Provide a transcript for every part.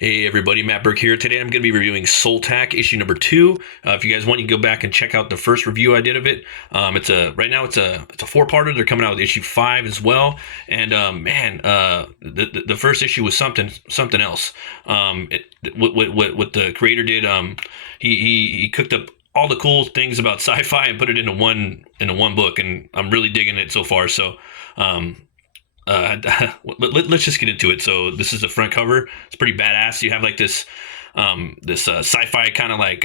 Hey everybody, Matt Burke here. Today I'm going to be reviewing Soltac issue number 2. If you guys want, you can go back and check out the first review I did of it. Right now it's a four-parter. They're coming out with issue 5 as well. And the first issue was something else. What the creator did, he cooked up all the cool things about sci-fi and put it into one book, and I'm really digging it so far. So. Let's just get into it. So this is the front cover. It's pretty badass. You have like this sci-fi kind of like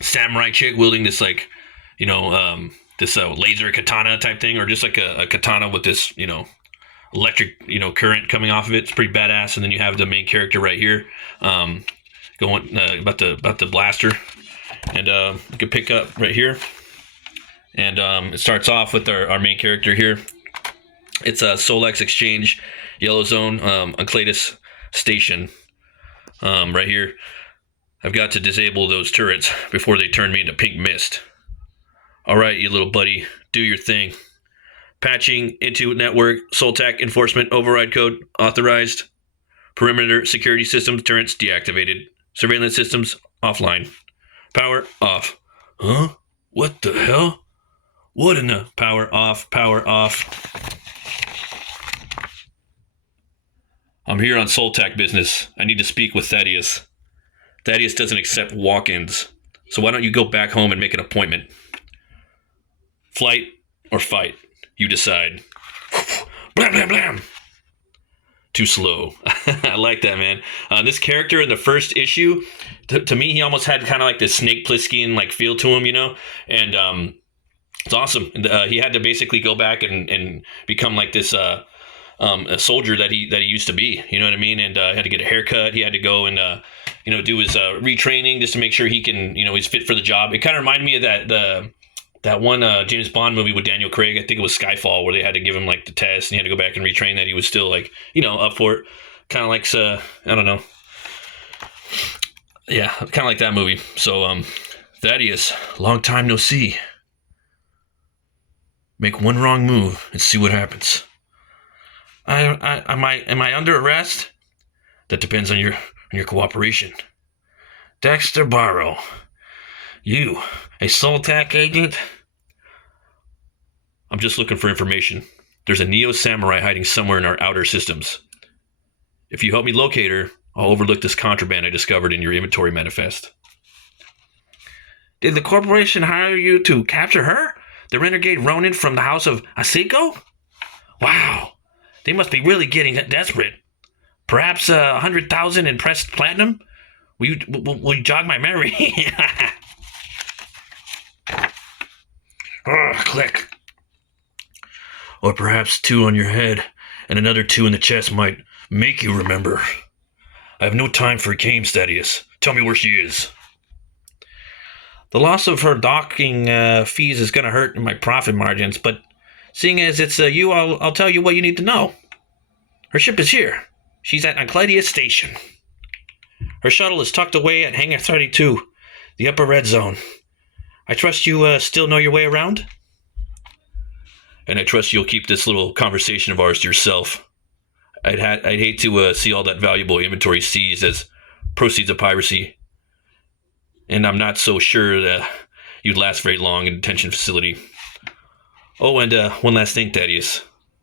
samurai chick wielding this like this laser katana type thing, or just like a katana with this electric current coming off of it. It's pretty badass. And then you have the main character right here, going about the blaster, and you can pick up right here, and it starts off with our main character here. It's a Soltac Exchange Yellow Zone on Cladis Station. Right here. I've got to disable those turrets before they turn me into pink mist. Alright, you little buddy, do your thing. Patching into network, Soltac enforcement override code authorized. Perimeter security systems turrets deactivated. Surveillance systems offline. Power off. Huh? What the hell? What in the power off, power off? I'm here on Soltac business. I need to speak with Thaddeus. Thaddeus doesn't accept walk-ins, so why don't you go back home and make an appointment? Flight or fight? You decide. Blam, blam, blam. Too slow. I like that, man. This character in the first issue, to me, he almost had kind of like this Snake Plissken like feel to him, and it's awesome. He had to basically go back and become like this a soldier that he used to be, you know what I mean? And had to get a haircut. He had to go and do his retraining just to make sure he can, he's fit for the job. It kind of reminded me of that one James Bond movie with Daniel Craig. I think it was Skyfall, where they had to give him like the test and he had to go back and retrain that he was still like up for it. Kind of like I don't know. Yeah, kind of like that movie. So Thaddeus, long time no see. Make one wrong move and see what happens. Am I under arrest? That depends on your cooperation. Dexter Barrow, you a Soltac agent? I'm just looking for information. There's a Neo Samurai hiding somewhere in our outer systems. If you help me locate her, I'll overlook this contraband I discovered in your inventory manifest. Did the corporation hire you to capture her? The renegade Ronin from the house of Asiko? Wow. They must be really getting desperate. Perhaps 100,000 in pressed platinum? Will you jog my memory? Click. Or perhaps 2 on your head and another 2 in the chest might make you remember. I have no time for games, Thaddeus. Tell me where she is. The loss of her docking fees is going to hurt my profit margins, but seeing as it's you, I'll tell you what you need to know. Her ship is here. She's at Ancladia Station. Her shuttle is tucked away at Hangar 32, the upper red zone. I trust you still know your way around? And I trust you'll keep this little conversation of ours to yourself. I'd hate to see all that valuable inventory seized as proceeds of piracy. And I'm not so sure that you'd last very long in a detention facility. Oh, and one last thing, Thaddeus.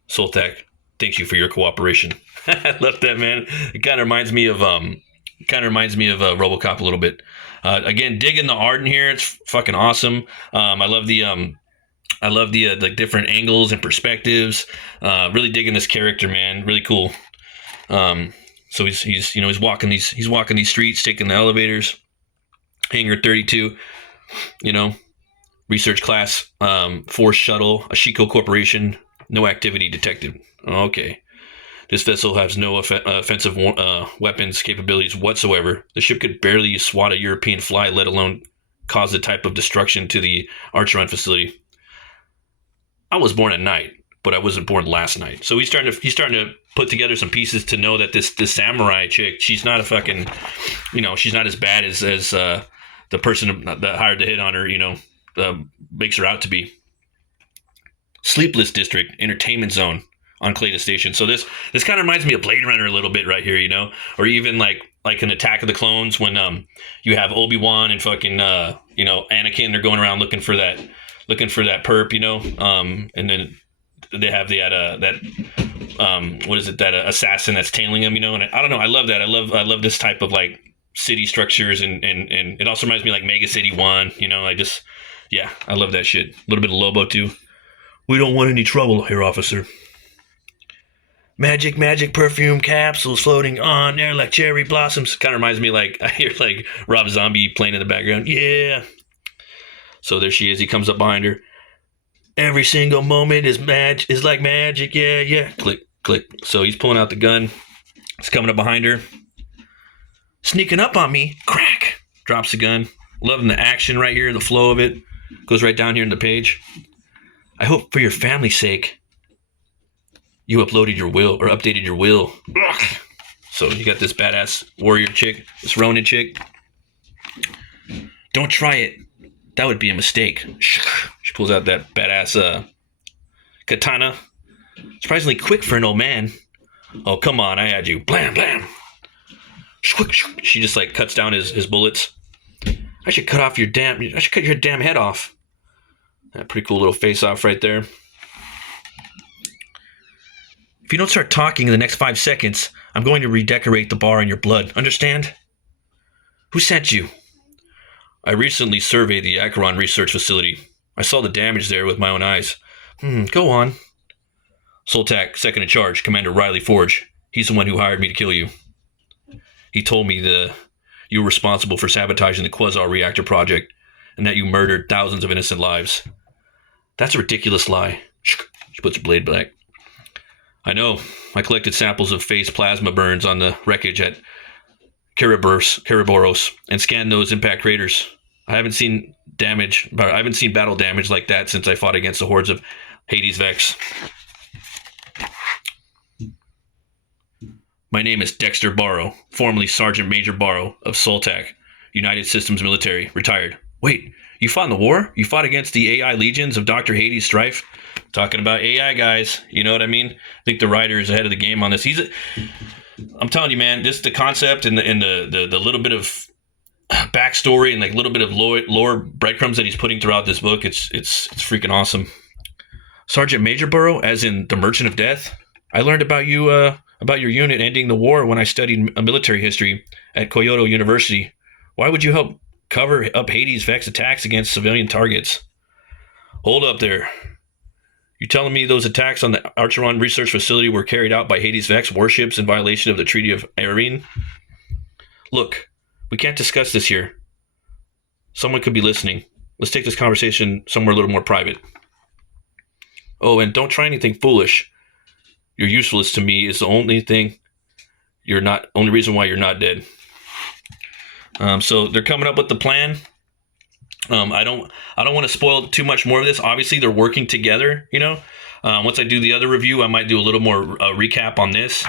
Soltac, thanks you for your cooperation. I love that, man. It kind of reminds me of RoboCop a little bit. Again, digging the art in here. It's fucking awesome. I love the different angles and perspectives. Really digging this character, man. Really cool. So he's walking these streets, taking the elevators. Hangar 32. Research class, Force Shuttle, Ashiko Corporation, no activity detected. Okay. This vessel has no offensive weapons capabilities whatsoever. The ship could barely swat a European fly, let alone cause the type of destruction to the Archeron facility. I was born at night, but I wasn't born last night. So he's starting to put together some pieces to know that this samurai chick, she's not a fucking, she's not as bad as the person that hired to hit on her, makes her out to be. Sleepless District, Entertainment Zone. on Clayton Station. So this kind of reminds me of Blade Runner a little bit right here, you know, or even like an Attack of the Clones when you have Obi-Wan and fucking you know, Anakin. They're going around looking for that perp, you know, and then they have that what is it, that assassin that's tailing him, you know. And I don't know, I love that. I love this type of like city structures, and it also reminds me like Mega City 1, you know. Yeah, I love that shit. A little bit of Lobo too. We don't want any trouble here, officer. Magic perfume capsules floating on air like cherry blossoms. Kind of reminds me, like, I hear like Rob Zombie playing in the background. Yeah. So there she is. He comes up behind her. Every single moment is like magic. Yeah. Click. So he's pulling out the gun. He's coming up behind her. Sneaking up on me. Crack. Drops the gun. Loving the action right here. The flow of it. Goes right down here in the page. I hope for your family's sake you updated your will. Ugh. So you got this badass warrior chick, this Ronin chick. Don't try it. That would be a mistake. She pulls out that badass katana. Surprisingly quick for an old man. Oh, come on, I had you. Blam, blam. She just like cuts down his bullets. I should cut your damn head off. That pretty cool little face off right there. If you don't start talking in the next 5 seconds, I'm going to redecorate the bar in your blood. Understand? Who sent you? I recently surveyed the Acheron research facility. I saw the damage there with my own eyes. Go on. Soltac, second in charge, Commander Riley Forge. He's the one who hired me to kill you. He told me you were responsible for sabotaging the Quasar reactor project and that you murdered thousands of innocent lives. That's a ridiculous lie. She puts her blade back. I know. I collected samples of phase plasma burns on the wreckage at Karaboros and scanned those impact craters. I haven't seen battle damage like that since I fought against the hordes of Hades Vex. My name is Dexter Barrow, formerly Sergeant Major Barrow of Soltac, United Systems Military, retired. Wait, you fought in the war? You fought against the AI legions of Dr. Hades' strife? Talking about AI, guys. You know what I mean? I think the writer is ahead of the game on this. I'm telling you, man, the concept and the little bit of backstory and like a little bit of lore breadcrumbs that he's putting throughout this book, it's freaking awesome. Sergeant Major Barrow, as in the Merchant of Death. I learned about you, about your unit ending the war when I studied military history at Kyoto University. Why would you help cover up Hades Vex attacks against civilian targets? Hold up there. You telling me those attacks on the Acheron research facility were carried out by Hades Vex warships in violation of the Treaty of Arene? Look, we can't discuss this here. Someone could be listening. Let's take this conversation somewhere a little more private. Oh, and don't try anything foolish. Your usefulness to me is the only reason why you're not dead. So they're coming up with the plan. I don't want to spoil too much more of this. Obviously, they're working together. You know, once I do the other review, I might do a little more recap on this,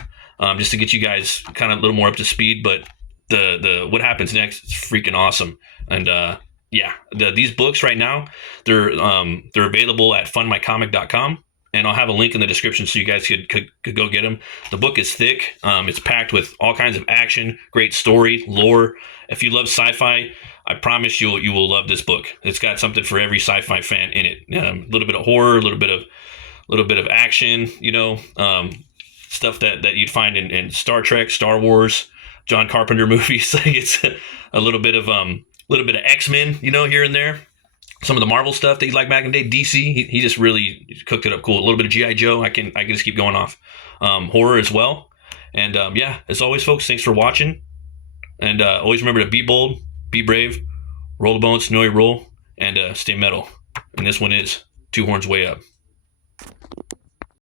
just to get you guys kind of a little more up to speed. But the what happens next is freaking awesome. And yeah, these books right now, they're available at fundmycomic.com. And I'll have a link in the description so you guys could go get them. The book is thick. It's packed with all kinds of action, great story, lore. If you love sci-fi, I promise you will love this book. It's got something for every sci-fi fan in it. A little bit of horror, a little bit of action. You know, stuff that you'd find in Star Trek, Star Wars, John Carpenter movies. It's a little bit of X-Men. You know, here and there. Some of the Marvel stuff that he liked back in the day, DC, he just really cooked it up cool. A little bit of G.I. Joe, I can just keep going off. Horror as well. And yeah, as always, folks, thanks for watching. And always remember to be bold, be brave, roll the bones, know your role, and stay metal. And this one is Two Horns Way Up.